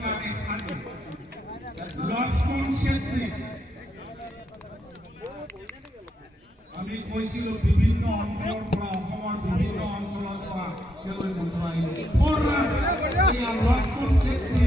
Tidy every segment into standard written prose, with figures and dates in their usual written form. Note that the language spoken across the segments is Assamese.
কামে খাটো লক্ষ্মণ ছেত্ৰী আমি কৈছিলোঁ বিভিন্ন অঞ্চলৰ পৰা অসমৰ বিভিন্ন অঞ্চলৰ পৰা কেলৈ গোটোৱাই লক্ষ্মণ ছেত্ৰী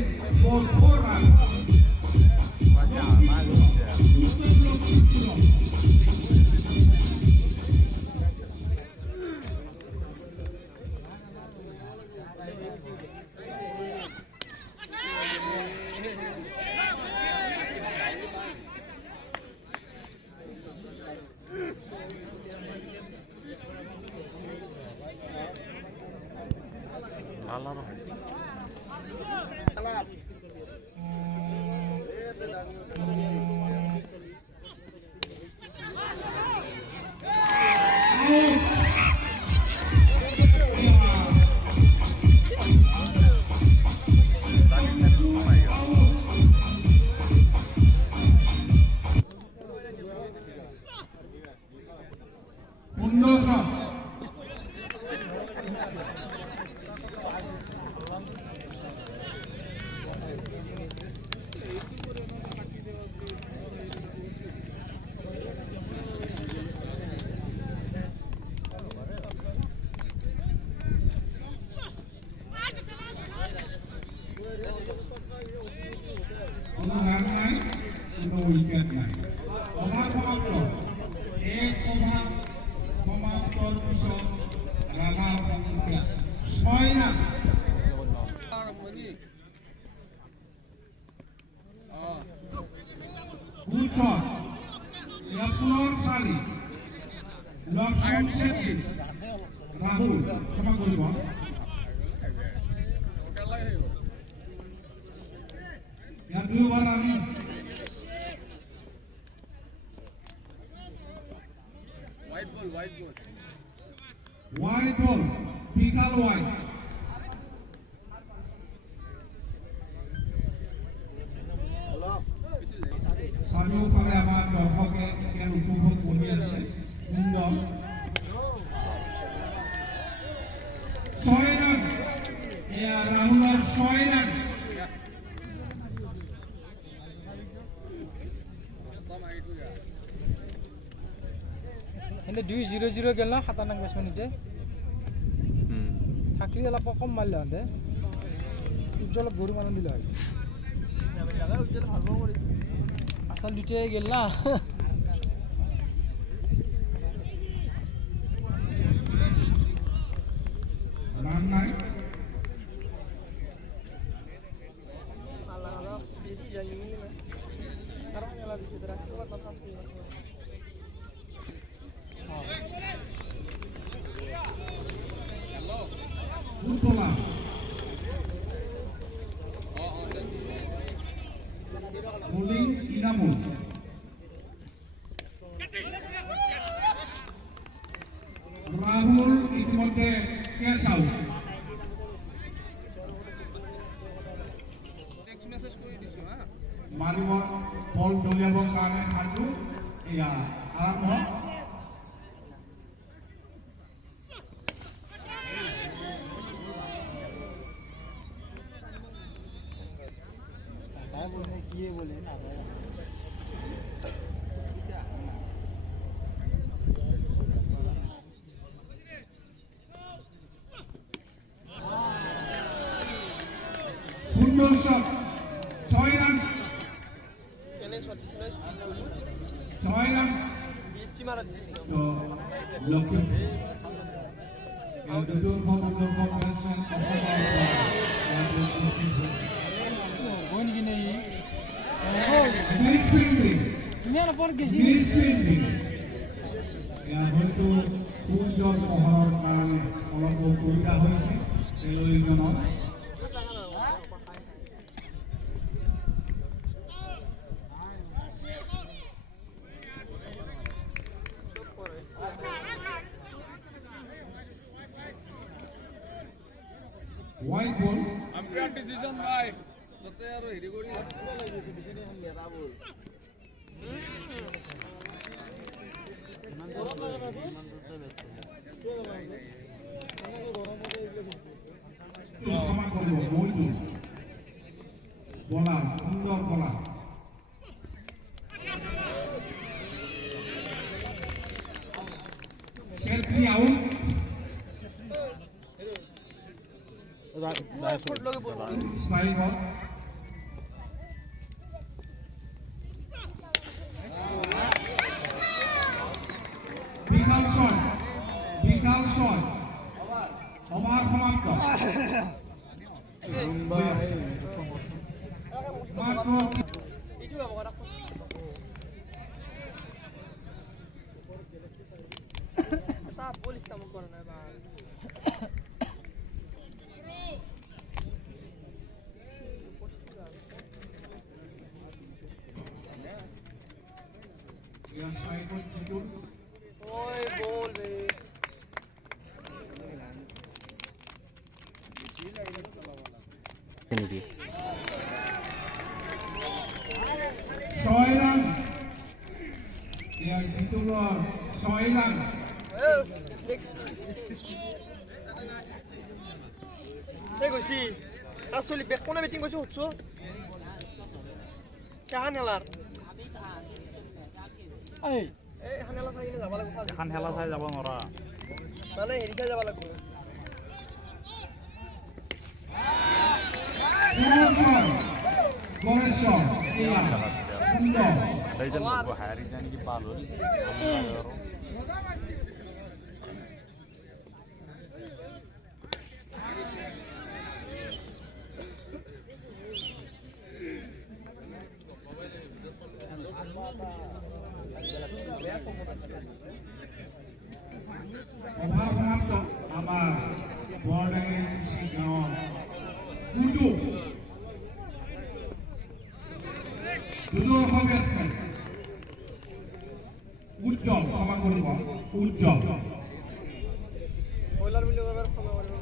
লক্ষ্মণ ছেত্ৰী ৰাহুল ক্ষমা কৰিব ইয়াত দুবাৰ আমি হোৱাইট বল বিশাল হোৱাইট চাৰিওফালে আমাৰ দৰ্শকে খেল উপভোগ কৰি আছে সুন্দৰ 6 ৰান ৰাহুলৰ 6 ৰান এনে 2-0-0 গেল না 7 নং বেটসমেনতে থাকি অলপ কম মাৰিলে হতে উজ্জ্বল গৰু মান দিলে হয় আসাল দুটাই গেল না ৰান নাই Utola bowling Inamul Rahul ইতিমধ্যে ক্যাচ আউট মাৰিব বল দলিয়াবৰ কাৰণে সাজু এয়া আৰম্ভ ये बोले ना সুন্দর শট 6 রান 6 রান बीस मारा তো লক্ষ্য দুজন ব্যাটসম্যান गोइन की नहीं মেলা পর গেছি হয়তো সূৰ্যৰ পোহৰৰ কাৰণে অলপ অসুবিধা হৈছে খেলুৱৈজনৰ হোৱাইট বল আম্পায়াৰ ডিসিশন ভাই যতে আৰু হেৰি কৰি বিশেষ এখন বেৰা বল বলার সুন্দর বলার সেলফি আউট স্ট্রাইক আউট বিশাল শট ওভার সমাপ্ত মাত্র পুলিশ তেমন করে না এবার ওই বলবে ছয় রান জিতুলৰ 6 রান এই গৈছি আসলে বেক কোনে মিটিং গৈছো হচ্ছো কাহান হেলার এই হানেলা চাই কিনে যাব লাগিব এখন খেলা চাই যাব নোৱাৰা মানে হেৰি চাই যাব লাগিব গণেশ্বৰ সুন্দৰ Daidan ko hari dan di balon. Over সমাপ্ত আমাৰ বৰডাঙি গাঁৱৰ দুদৰ বেটছমেন উজ্জ্বল ক্ষমা কৰিব উজ্জ্বল বয়লাৰ বুলি এবাৰ ক্ষমা কৰিব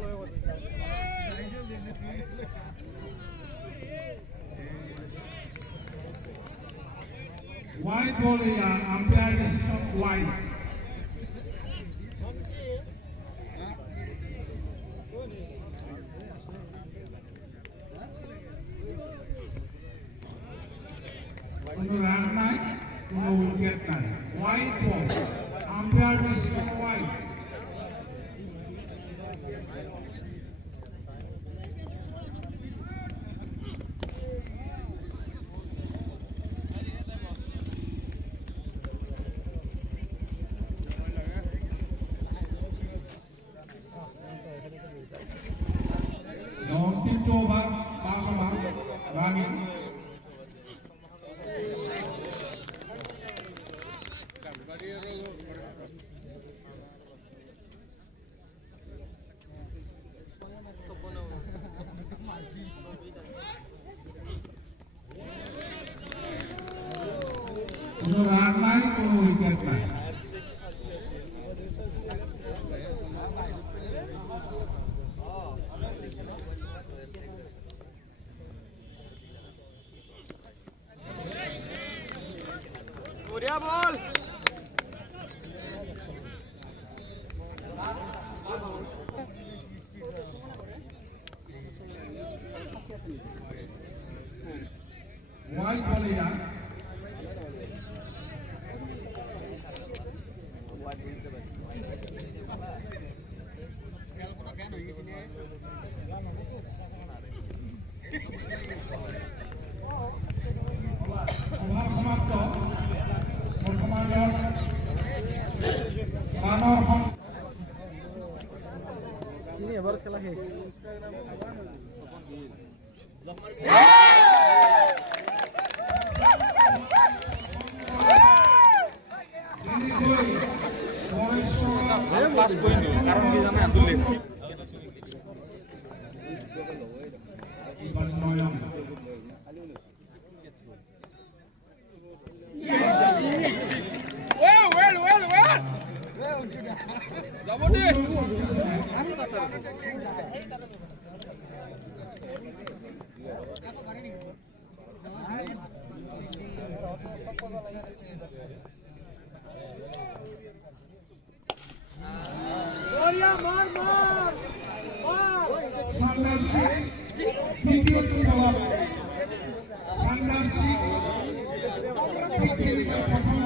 White ball here, umpire decision white. কোনো run নাই, কোনো wicket নাই. White ball, umpire decision white. Tim over, pass over, running. কোনো run নাই, কোনো wicket নাই. বঢ়িয়া বল White ball here. অভাৰ সমাপ্ত বৰ্তমানৰ ৰাণৰ তিনি এবাৰ খেলা শেষ Pas point itu, karena di sana ambil lift. Jawab deh. Sunday 6, video to খেলিলে প্ৰথম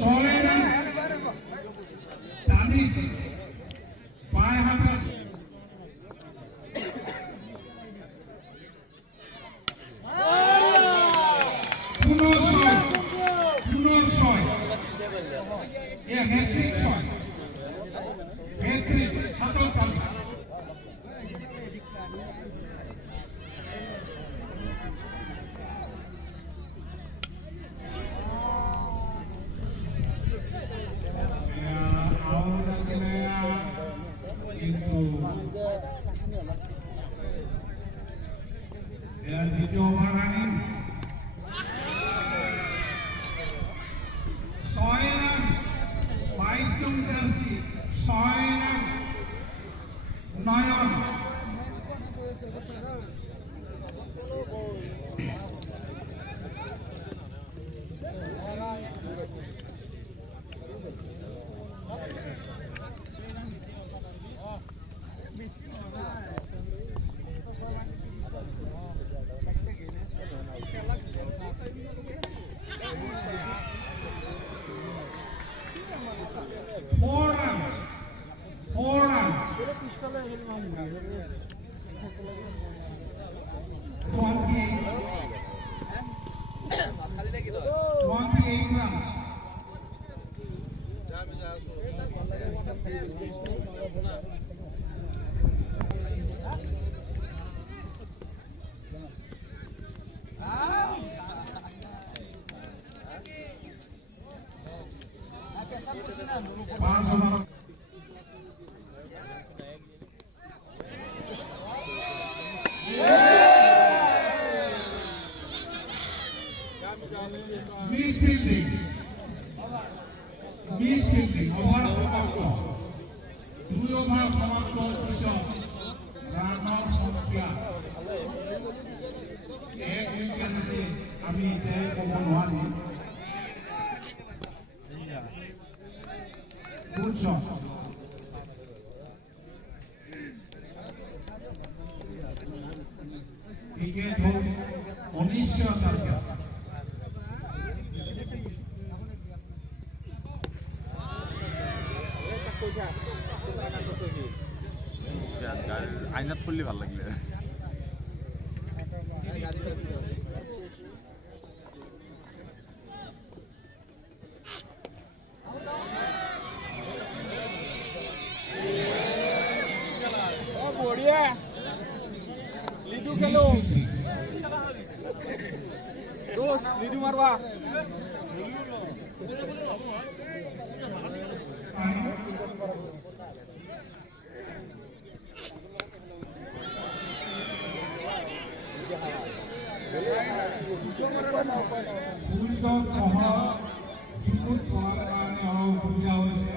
ছয় ৰান দানিছ পায় হাতত পুনৰ ছয় হেট্ৰিক ছয় হেট্ৰিক হাতত পালে দ্বিতীয় অভাৰ ৰানিং 6 ৰান 22 নং জাৰ্চি 6 ৰান নয়ন Four runs. 28 runs. Misfielding. Over সমাপ্ত 2 over সমাপ্ত পিছত ৰাণৰ সংখ্যা 1 উইকেট আছে আমি এতিয়াই ক'ব নোৱাৰিম Good shot. Wicket home 19 target. আইনাত পড়লে ভালো লাগলে বড়িয়া লিডু খেলো দোস লিডু মারবা পুলিশৰ পহৰা যুগুত কৰাৰ কাৰণে অলপ অসুবিধা হৈছে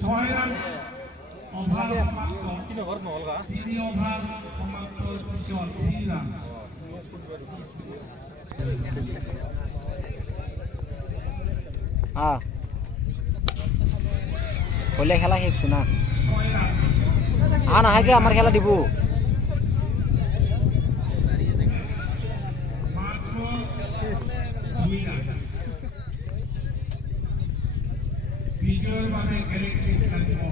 ছয় ৰান অভাৰ সমাপ্ত 3 অভাৰ সমাপ্ত পিছত 3 ৰান বলে খেলা শেষ শোনা 6 ৰান নাহাকে আমাৰ খেলা দিব মাত্ৰ 2 ৰান বিজয়ৰ বাবে গেলেক্সি খেলিব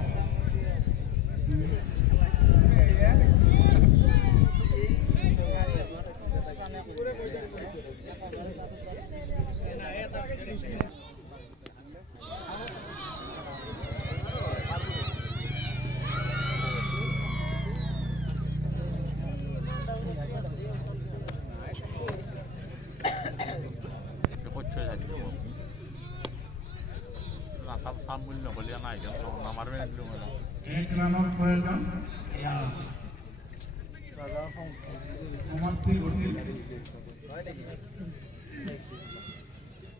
꽂혀야 돼. চাম বুলি নকলি নাই নামাৰবে নিদিলোঁ মানে 1 ৰানৰ প্ৰয়োজন এয়া সমাপ্তি ঘটিল